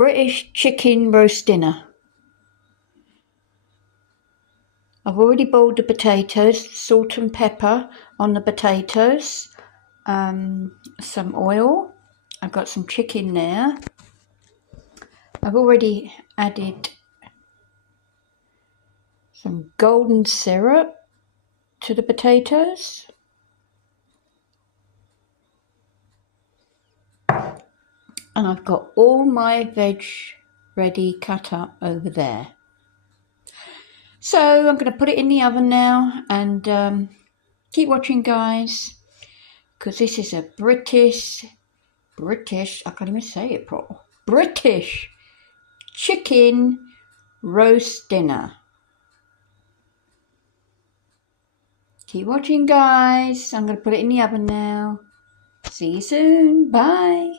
British chicken roast dinner. I've already boiled the potatoes, salt and pepper on the potatoes, some oil. I've got some chicken there. I've already added some golden syrup to the potatoes. And I've got all my veg ready cut up over there. So I'm going to put it in the oven now and keep watching, guys, because this is a British, I can't even say it proper, British chicken roast dinner. Keep watching, guys. I'm going to put it in the oven now. See you soon. Bye.